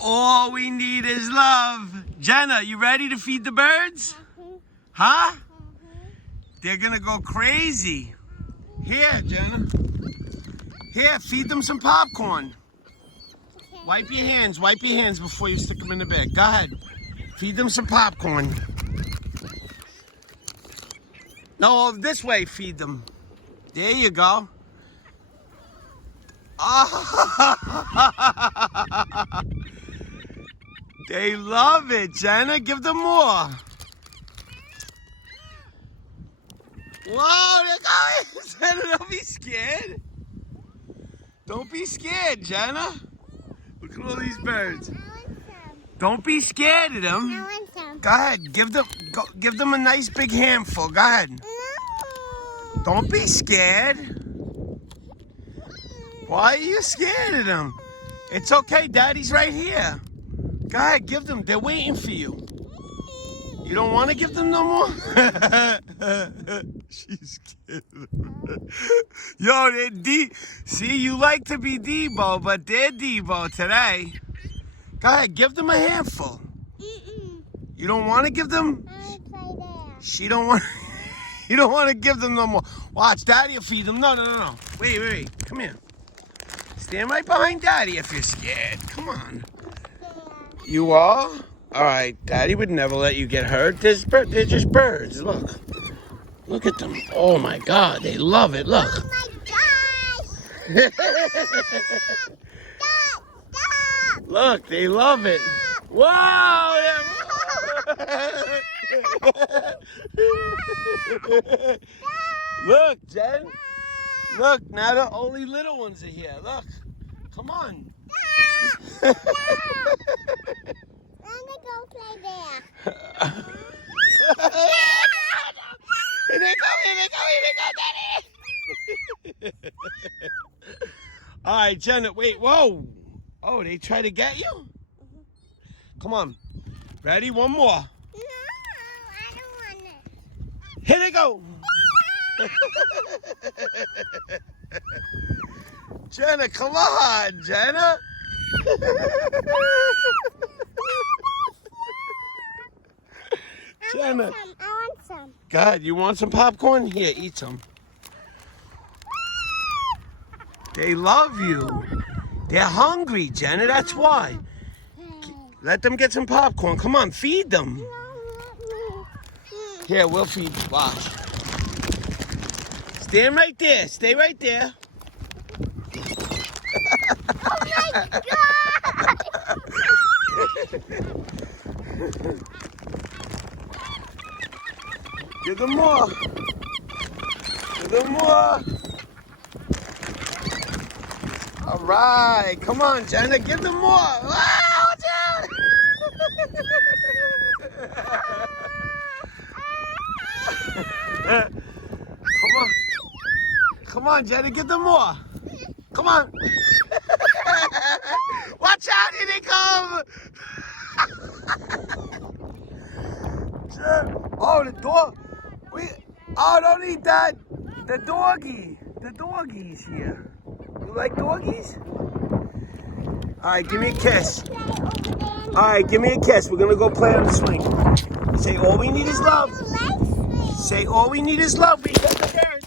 All we need is love. Jenna, you ready to feed the birds? Huh? They're gonna go crazy. Here, Jenna. Here, feed them some popcorn. Wipe your hands before you stick them in the bag. Go ahead. Feed them some popcorn. No, this way, feed them. There you go. They love it, Jenna. Give them more. Whoa, they're going. Jenna, don't be scared. Don't be scared, Jenna. Look at all these birds. Don't be scared of them. I want some. Go ahead. Give them a nice big handful. Go ahead. No. Don't be scared. Why are you scared of them? It's okay. Daddy's right here. Go ahead. Give them. They're waiting for you. You don't want to give them no more? She's kidding. Yo, they're See, you like to be Debo, but they're Debo today. Go ahead, give them a handful. You don't want to give them? I want to play there. She don't want. You don't want to give them no more. Watch, Daddy will feed them. No. Wait. Come here. Stand right behind Daddy if you're scared. Come on. You are? All right, Daddy would never let you get hurt. They're just birds. Look at them. Oh my God, they love it. Look. Oh my gosh! Stop! Look, they love it. Wow! Look, Jen. Look, now the only little ones are here. Look. Come on. Let me go play there. Here they go, Daddy! All right, Jenna, wait, whoa. Oh, they try to get you? Come on. Ready? One more. No, I don't want it. Here they go. Jenna, come on, Jenna. Jenna. I want some. God, you want some popcorn? Here, eat some. They love you. They're hungry, Jenna, that's why. Let them get some popcorn. Come on, feed them. Here, we'll feed you. Watch. Stand right there. Stay right there. Oh my God! Give them more. Give them more. All right. Come on, Jenna. Give them more. Wow, Jenna. Come on. Come on, Jenna. Give them more. Come on. Watch out. Here they come. Oh, the dog. Oh, don't eat that. The doggy. The doggy's here. You like doggies? All right, give me a kiss. All right, give me a kiss. We're going to go play on the swing. Say, all we need is love. Say, all we need is love. We got the bird.